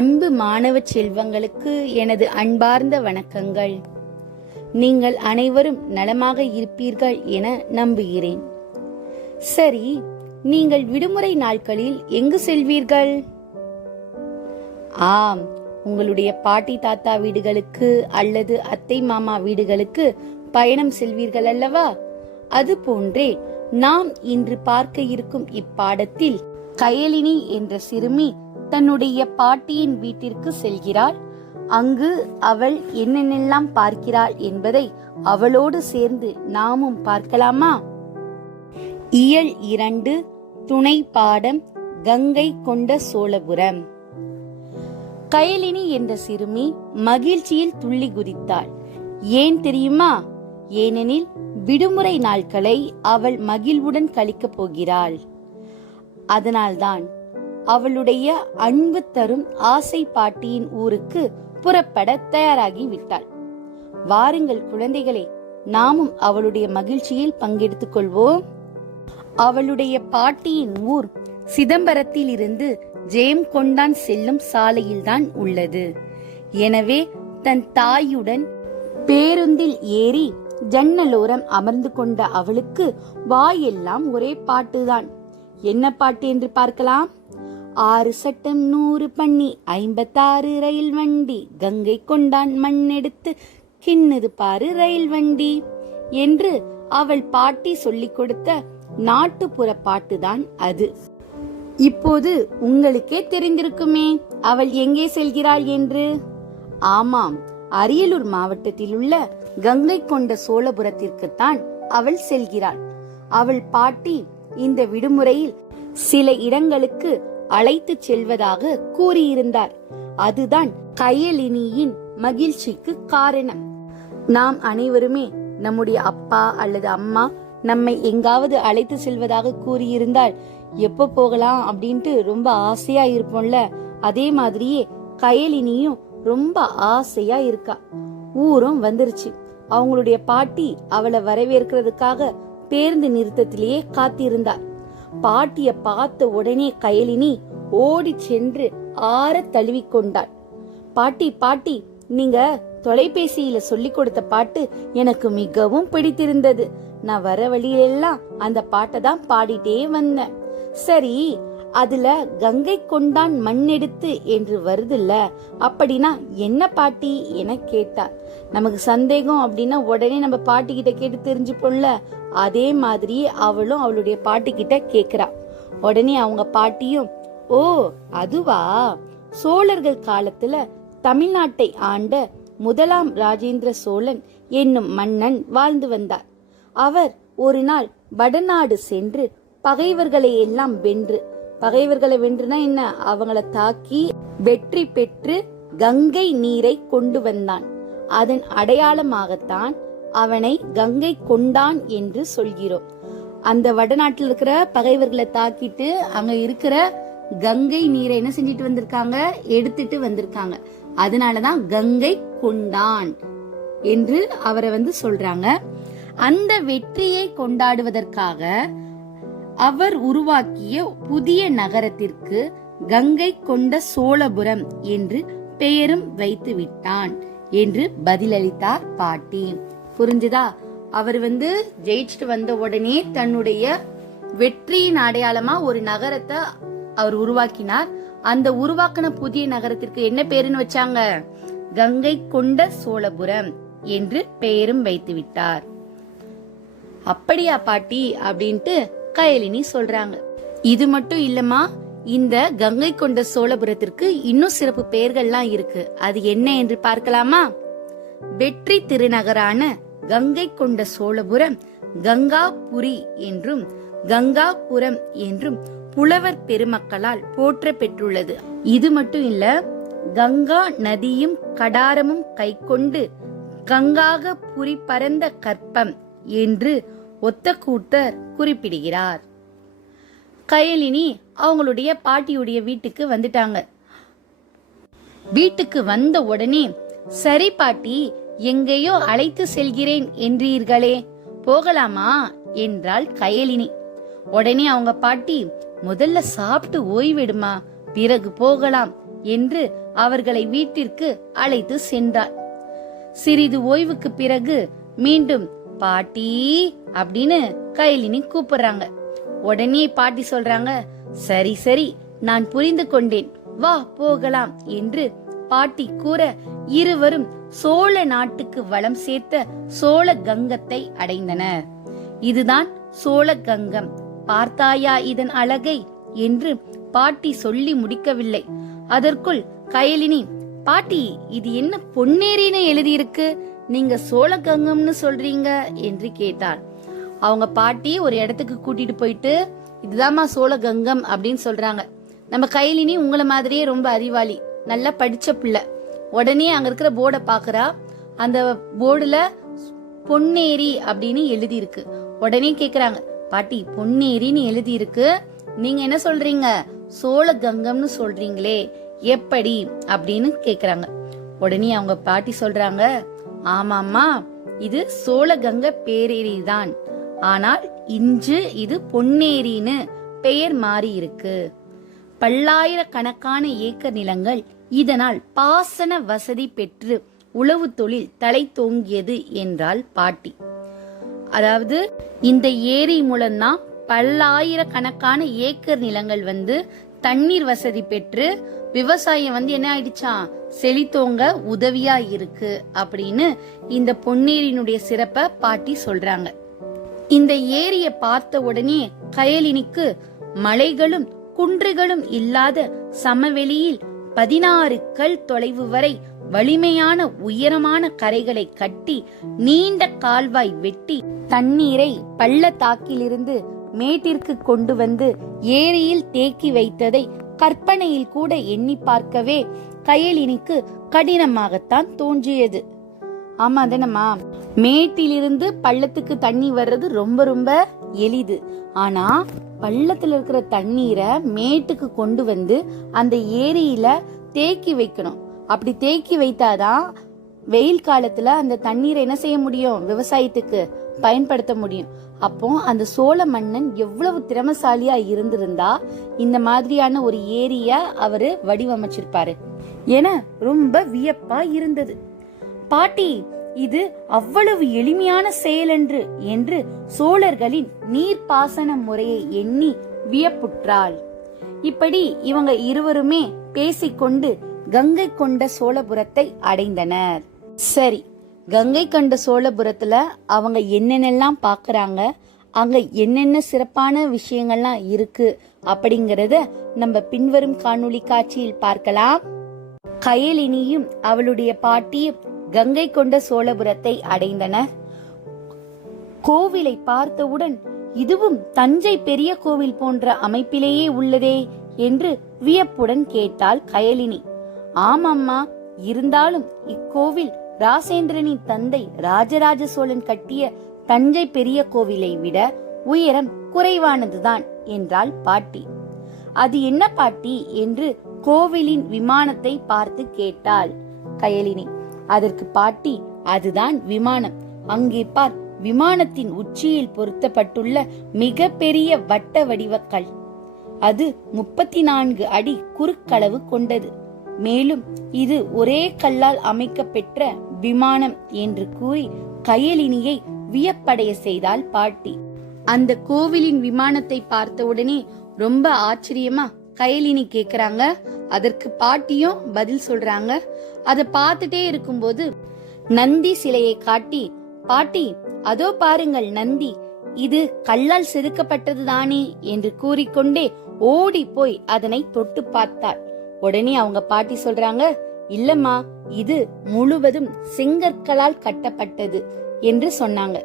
அன்பு மாணவ செல்வங்களுக்கு எனது அன்பார்ந்த வணக்கங்கள். நீங்கள் அனைவரும் நலமாக இருப்பீர்கள் என நம்புகிறேன். சரி, நீங்கள் விடுமுறை நாட்களில் எங்கு செல்வீர்கள்? ஆம், உங்களுடைய பாட்டி தாத்தா வீடுகளுக்கு அல்லது அத்தை மாமா வீடுகளுக்கு பயணம் செல்வீர்கள் அல்லவா? அது போன்றே நாம் இன்று பார்க்க இருக்கும் இப்பாடத்தில் கயலினி என்ற சிறுமி தன்னுடைய பாட்டியின் வீட்டிற்கு செல்கிறாள். அங்கு அவள் என்னென்னெல்லாம் பார்க்கிறாள் என்பதை அவளோடு சேர்ந்து நாமும் பார்க்கலாமா? இயல் 2 துணை பாடம் கங்கை கொண்ட சோழபுரம். கயலினி என்ற சிறுமி மகிழ்ச்சியில் துள்ளி குதித்தாள். ஏன் தெரியுமா? ஏனெனில் விடுமுறை நாட்களை அவள் மகிழ்வுடன் கழிக்கப் போகிறாள். அதனால்தான் அவளுடைய அன்பு தரும் ஆசை பாட்டியின் ஊருக்கு புறப்பட தயாராகி விட்டாள். வாருங்கள் குழந்தைகளே, நாமும் அவளுடைய மகிழ்ச்சியில் பங்கெடுத்துக் கொள்வோம். அவளுடைய பாட்டியின் ஊர் சிதம்பரத்தில் இருந்து ஜெயங்கொண்டான் செல்லும் சாலையில்தான் உள்ளது. எனவே தன் தாயுடன் பேருந்தில் ஏறி ஜன்னலோரம் அமர்ந்து கொண்ட அவளுக்கு வாயெல்லாம் ஒரே பாட்டுதான். என்ன பாட்டு என்று பார்க்கலாம். 6 சட்டம் 100 பண்ணி 56 ரயில் வண்டி, கங்கை கொண்டான் மண்ணெடுத்து கிண்ணுது பாரு ரயில் வண்டி என்று அவள் பாட்டி சொல்லிக் கொடுத்த நாட்டுப்புற பாட்டுதான் அது. இப்போது உங்களுக்கே தெரிந்திருக்குமே அவள் எங்கே செல்கிறாள் என்று. ஆமாம், அரியலூர் மாவட்டத்தில் உள்ள கங்கை கொண்ட சோழபுரத்திற்குத்தான் அவள் செல்கிறாள். அவள் பாட்டி இந்த விடுமுறையில் சில இடங்களுக்கு அழைத்து செல்வதாக கூறியிருந்தார். அதுதான் கயலினியின் மகிழ்ச்சிக்கு காரணம். நாம் அனைவருமே நம்முடைய அப்பா அல்லது அம்மா நம்மை எங்காவது அழைத்து செல்வதாக கூறியிருந்தால் எப்ப போகலாம் அப்படின்ட்டு ரொம்ப ஆசையா இருப்போம்ல. அதே மாதிரியே கயலினியும் ரொம்ப ஆசையா இருக்கா. ஊரும் வந்துருச்சு. அவங்களுடைய பாட்டி அவளை வரவேற்கிறதுக்காக பேருந்து நிறுத்தத்திலேயே காத்திருந்தார். பாட்டிய பார்த்த உடனே கயலினி ஓடி சென்று ஆற தழுவிக்கொண்டாள். பாட்டி பாட்டி, நீங்க தொலைபேசியில சொல்லி கொடுத்த பாட்டு எனக்கு மிகவும் பிடித்திருந்தது. நான் வர வழியெல்லாம் அந்த பாட்டை தான் பாடிட்டே வந்தேன். சரி, அதுல கங்கை கொண்டான் மண்ணெடுத்து என்று வருதுல்ல, அப்படின்னா என்ன பாட்டி என கேட்டார். நமக்கு சந்தேகம் அப்படின்னா உடனே நம்ம பாட்டி கிட்ட கேட்டு தெரிஞ்சுப்போம்ல. அதே மாதிரியே அவளும் அவளுடைய பாட்டி கிட்ட கேக்குறா. உடனே அவங்க பாட்டியும், ஓ அதுவா, சோழர்கள் காலத்துல தமிழ்நாட்டை ஆண்ட முதலாம் ராஜேந்திர சோழன் என்னும் மன்னன் வாழ்ந்து வந்தார். அவர் ஒரு நாள் வடநாடு சென்று பகைவர்களை எல்லாம் பகைவர்களை வென்றுனா என்ன, அவங்கள தாக்கி வெற்றி பெற்று கங்கை நீரை கொண்டு வந்தான். அதன் அடையாளமாகத்தான் அவனை கங்கை கொண்டான் என்று சொல்கிறோம். அந்த வடநாட்டில் இருக்கிற பகைவர்களை தாக்கிட்டு அங்க இருக்கிற கங்கை நீரை என்ன செஞ்சிட்டு வந்திருக்காங்க, எடுத்துட்டு வந்திருக்காங்க. அதனாலதான் கங்கை கொண்டான் என்று அவரை சொல்றாங்க. அந்த வெற்றியை கொண்டாடுவதற்காக அவர் உருவாக்கிய புதிய நகரத்திற்கு கங்கை கொண்ட சோழபுரம் என்று பெயரும் வைத்து விட்டான் என்று பதிலளித்தார் பாட்டி. புரிஞ்சுதா? அவர் ஜெயிச்சுட்டு வந்த உடனே தன்னுடைய வெற்றியின் அடையாளமா ஒரு நகரத்தை அவர் உருவாக்கினார். அந்த உருவாக்கின புதிய நகரத்திற்கு என்ன பேருன்னு வச்சாங்க? கங்கை கொண்ட சோழபுரம் என்று பெயரும் வைத்து விட்டார். அப்படியா பாட்டி அப்படின்ட்டு கயலினி சொல்றாங்க. இது மட்டும் இல்லமா, இந்த கங்கை கொண்ட சோழபுரத்திற்கு இன்னும் சிறப்பு பெயர்கள்லாம் இருக்கு. அது என்ன என்று பார்க்கலாமா? வெற்றி திருநகரான கங்கை கொண்ட சோழபுரம் கங்காபுரி என்றும் கங்காபுரம் என்றும் புலவர் பெருமக்களால் போற்ற பெற்றுள்ளது. இது மட்டும் இல்ல, கங்கா நதியும் கடாரமும் கைக்கொண்டு கங்காக புரி பரந்த கற்பம் என்று ஒத்த கூட்டர் குறிப்பிடுகிறார். கயலினி அவங்களுடைய பாட்டியுடைய வீட்டுக்கு வந்துட்டாங்க. வீட்டுக்கு வந்த உடனே, சரி பாட்டி, எங்கேயோ அழைத்து செல்கிறேன் என்றீர்களே, போகலாமா என்றாள் கயலினி. உடனே அவங்க பாட்டி, முதல்ல சாப்பிட்டு ஓய்வெடுமா, பிறகு போகலாம் என்று அவர்களை வீட்டிற்கு அழைத்து சென்றாள். சிறிது ஓய்வுக்கு பிறகு மீண்டும் பாட்டி அப்படின்னு கயலினி கூப்பிடுறாங்க. உடனே பாட்டி சொல்றாங்க, சரி சரி, நான் புரிந்து கொண்டேன், வா போகலாம் என்று பாட்டி கூற இருவரும் சோழ நாட்டுக்கு வளம் சேர்த்த சோழ கங்கத்தை அடைந்தனர். இதுதான் சோழ கங்கம், பார்த்தாயா இதன் அழகை என்று பாட்டி சொல்லி முடிக்கவில்லை. அதற்குள் கயலினி, பாட்டி இது என்ன பொன்னேரின்னு எழுதியிருக்கு, நீங்க சோழ கங்கம்னு சொல்றீங்க என்று கேட்டாள். அவங்க பாட்டி ஒரு இடத்துக்கு கூட்டிட்டு போயிட்டு இதுதாம்மா சோழ கங்கம் அப்படின்னு சொல்றாங்க. நம்ம கயலினி உங்களை மாதிரியே ரொம்ப அறிவாளி, நல்லா படிச்ச பிள்ளை. உடனே அங்க இருக்கிற போர்டை பாக்குறா. அந்த போர்டுல பொன்னேரி அப்படின்னு எழுதி இருக்கு. உடனே கேக்குறாங்க, பாட்டி பொன்னேரின்னு எழுதி இருக்கு, நீங்க என்ன சொல்றீங்க சோழ கங்கம்னு சொல்றீங்களே, எப்படி அப்படின்னு கேக்குறாங்க. உடனே அவங்க பாட்டி சொல்றாங்க, ஆமாமா, இது சோழ கங்க பேரேரி தான், ஆனால் இன்று இது பொன்னேரின்னு பெயர் மாறி இருக்கு. பல்லாயிரக்கணக்கான ஏக்கர் நிலங்கள் இதனால் பாசன வசதி பெற்று உழவு தொழில் தலை தோங்கியது என்றால் பாட்டி. அதாவது இந்த ஏரி மூலம்தான் பல்லாயிரக்கணக்கான ஏக்கர் நிலங்கள் தண்ணீர் வசதி பெற்று விவசாயம் என்ன ஆயிடுச்சா, செழித்தோங்க உதவியா இருக்கு அப்படின்னு இந்த பொன்னேரியினுடைய சிறப்பை பாட்டி சொல்றாங்க. இந்த ஏரிய பார்த்த உடனே கயலினிக்கு மலைகளும் குன்றுகளும் இல்லாத சமவெளியில் 16 கல் தொலைவு வரை வலிமையான உயரமான கரைகளை கட்டி நீண்ட கால்வாய் வெட்டி தண்ணீரை பள்ளத்தாக்கிலிருந்து மேட்டிற்கு கொண்டு ஏரியில் தேக்கி வைத்ததை கற்பனையில் கூட எண்ணி பார்க்கவே கயலினிக்கு கடினமாகத்தான் தோன்றியது. ஆமா தானம்மா, மேட்டிலிருந்து பள்ளத்துக்கு தண்ணி வர்றது ரொம்ப ரொம்ப எளிது. ஆனா பள்ளத்துல இருக்கிற தண்ணீரை மேட்டுக்கு கொண்டு அந்த ஏரியில தேக்கி வைக்கணும். அப்படி தேக்கி வைத்தாதான் வெயில் காலத்துல அந்த தண்ணீரை என்ன செய்ய முடியும், விவசாயத்துக்கு பயன்படுத்த முடியும். அப்போ அந்த சோழ மன்னன் எவ்வளவு திறமசாலியா இருந்திருந்தா இந்த மாதிரியான ஒரு ஏரிய அவரு வடிவமைச்சிருப்பாரு என ரொம்ப வியப்பா இருந்தது. பாட்டி, இது அவ்வளவு எளிமையான செயலன்று என்று சோழர்களின் நீர்ப்பாசன முறையை எண்ணி வியப்புற்றாள். இப்படி இவங்க இருவருமே பேசிக்கொண்டு கங்கை கொண்ட சோழபுரத்தை அடைந்தனர். சரி, கங்கை கொண்ட சோழபுரத்துல அவங்க என்னென்னலாம் பாக்குறாங்க, அங்க என்னென்ன சிறப்பான விஷயங்கள்லாம் இருக்கு அப்படிங்கறத நம்ம பின்வரும் காணொளி காட்சியில் பார்க்கலாம். கயலினியும் அவளுடைய பாட்டியும் கங்கை கொண்ட சோழபுரத்தை அடைந்தனர். கோவிலை பார்த்தவுடன் இதுவும் தஞ்சை பெரிய கோவில் போன்ற அமைப்பிலேயே உள்ளதே என்று வியப்புடன் கேட்டாள் கயலினி. ஆமம்மா, இருந்தாலும் இக்கோவில் ராசேந்திரனின் தந்தை ராஜராஜ சோழன் கட்டிய தஞ்சை பெரிய கோவிலை விட உயரம் குறைவானதுதான் என்றாள் பாட்டி. அது என்ன பாட்டி என்று கோவிலின் விமானத்தை பார்த்து கேட்டாள் கயலினி. அதற்கு பாட்டி, அதுதான் விமானம், அங்கே பார், விமானத்தின் உச்சியில் பொருத்தப்பட்டுள்ள மிக பெரிய வட்ட வடிவ கல், அது 34 அடி குறுக்களவு கொண்டது. மேலும் இது ஒரே கல்லால் அமைக்கப்பெற்ற விமானம் என்று கூறி கயலினியை வியப்படைய செய்தாள் பாட்டி. அந்த கோவிலின் விமானத்தை பார்த்தவுடனே ரொம்ப ஆச்சரியமா கயலினி கேக்குறாங்க. அதற்கு பாட்டியும் பதில் சொல்றாங்க. அத பார்த்துட்டே இருக்கும்போது நந்தி சிலையை காட்டி, பாட்டி அதோ பாருங்கள் நந்தி, இது கல்லால் செதுக்கப்பட்டது தானே என்று கூறிக்கொண்டே ஓடி போய் அதனை தொட்டு பார்த்தாள். உடனே அவங்க பாட்டி சொல்றாங்க, இல்லம்மா, இது முழுவதும் செங்கற்களால் கட்டப்பட்டது என்று சொன்னாங்க.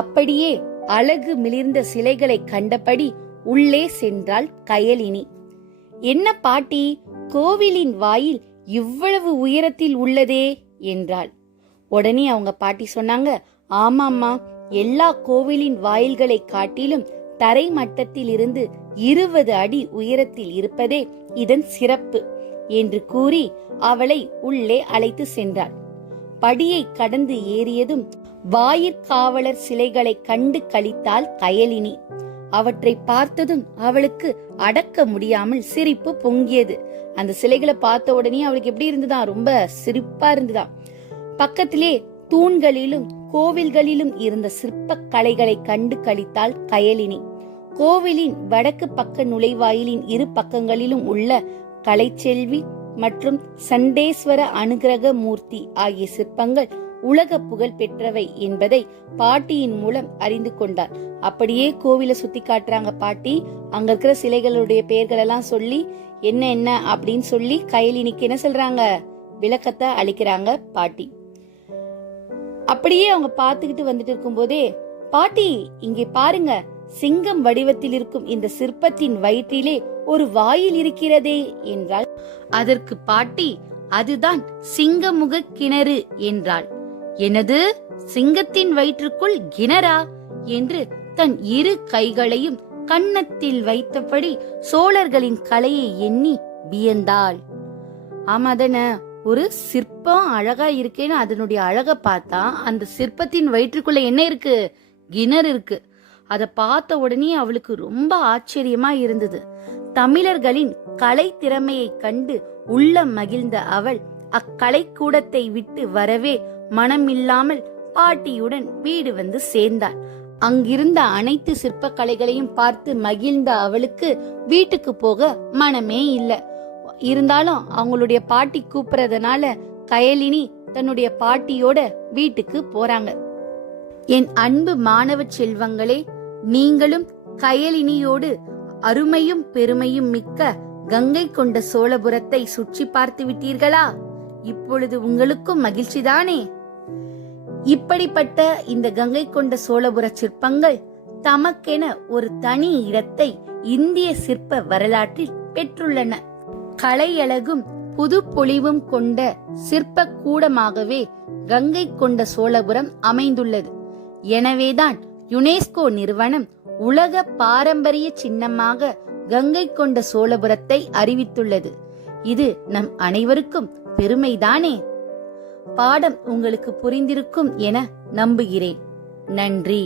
அப்படியே அழகு மிளிர்ந்த சிலைகளை கண்டபடி உள்ளே சென்றாள் கயலினி. என்ன பாட்டி, கோவிலின் வாயில் இவ்வளவு உயரத்தில் உள்ளதே என்றாள். உடனே அவங்க பாட்டி சொன்னாங்க, ஆமாம்மா, எல்லா கோவிலின் வாயில்களை காட்டிலும் தரை மட்டத்தில் இருந்து 20 அடி உயரத்தில் இருப்பதே இதன் சிறப்பு என்று கூறி அவளை உள்ளே அழைத்து சென்றாள். படியை கடந்து ஏறியதும் வாயிற்காவலர் சிலைகளை கண்டு களித்தாள் கயலினி. அவற்றை பார்த்ததும் அவளுக்கு அடக்க முடியாமல் சிரிப்பு பொங்கியது. அந்த சிலைகளை பார்த்த உடனே அவளுக்கு எப்படி இருந்ததா, ரொம்ப சிரிப்பா இருந்ததா. பக்கத்திலே தூண்களிலும் கோவில்களிலும் இருந்த சிற்ப கலைகளை கண்டு களித்தாள் கயலினி. கோவிலின் வடக்கு பக்க நுழைவாயிலின் இரு பக்கங்களிலும் உள்ள கலைச்செல்வி மற்றும் சண்டேஸ்வர அனுகிரக மூர்த்தி ஆகிய சிற்பங்கள் உலக புகழ் பெற்றவை என்பதை பாட்டியின் மூலம் அறிந்து கொண்டார். அப்படியே கோவிலை சுத்தி காட்டுறாங்க பாட்டி. அங்க இருக்கிற சிலைகளுடைய பெயர்கள் எல்லாம் சொல்லி என்ன என்ன அப்படின்னு சொல்லி கயலினிக்கு என்ன சொல்றாங்க, விளக்கத்தை அளிக்கிறாங்க பாட்டி. அப்படியே அவங்க பார்த்துக்கிட்டு வந்துட்டு இருக்கும் போதே, பாட்டி இங்கே பாருங்க, சிங்கம் வடிவத்தில் இருக்கும் இந்த சிற்பத்தின் வயிற்றிலே ஒரு வாயில் இருக்கிறதே என்றாள். அதற்கு பாட்டி, அதுதான் சிங்கமுக கிணறு என்றாள். எனது சிங்கத்தின் வயிற்றுக்குள் கிணறா என்று தன் இரு கைகளையும் கன்னத்தில் வைத்தபடி சோழர்களின் கலையை எண்ணி வியந்தாள். ஆமாதான, ஒரு சிற்பம் அழகா இருக்கேன்னு அதனுடைய அழக பார்த்தா அந்த சிற்பத்தின் வயிற்றுக்குள்ள என்ன இருக்கு, கிணறு இருக்கு. அத பார்த்த உடனே அவளுக்கு ரொம்ப ஆச்சரியமா இருந்தது. தமிழர்களின் கலை திறமையை கண்டு உள்ள மகிழ்ந்த அவள் அக்கலை கூடத்தை விட்டு வரவே மனமில்லாமல் பாட்டியுடன் வீடு வந்து சேர்ந்தாள். அங்கிருந்த அனைத்து சிற்ப கலைகளையும் பார்த்து மகிழ்ந்த அவளுக்கு வீட்டுக்கு போக மனமே இல்ல. இருந்தாலும் அவங்களுடைய பாட்டி கூப்பிடுறதுனால கயலினி தன்னுடைய பாட்டியோட வீட்டுக்கு போறாங்க. என் அன்பு மாணவ செல்வங்களே, நீங்களும் கயலினியோடு அருமையும் பெருமையும் மிக்க கங்கை கொண்ட சோழபுரத்தை சுற்றி பார்த்து விட்டீர்களா? இப்பொழுது உங்களுக்கும் மகிழ்ச்சிதானே? இப்படிப்பட்ட இந்த கங்கை கொண்ட சோழபுர சிற்பங்கள் தமக்கென ஒரு தனி இடத்தை இந்திய சிற்ப வரலாற்றில் பெற்றுள்ளன. கலையழகும் புது பொலிவும் கொண்ட சிற்ப கூடமாகவே கங்கை கொண்ட சோழபுரம் அமைந்துள்ளது. எனவேதான் யுனெஸ்கோ நிறுவனம் உலக பாரம்பரிய சின்னமாக கங்கை கொண்ட சோழபுரத்தை அறிவித்துள்ளது. இது நம் அனைவருக்கும் பெருமைதானே? பாடம் உங்களுக்கு புரிந்திருக்கும் என நம்புகிறேன். நன்றி.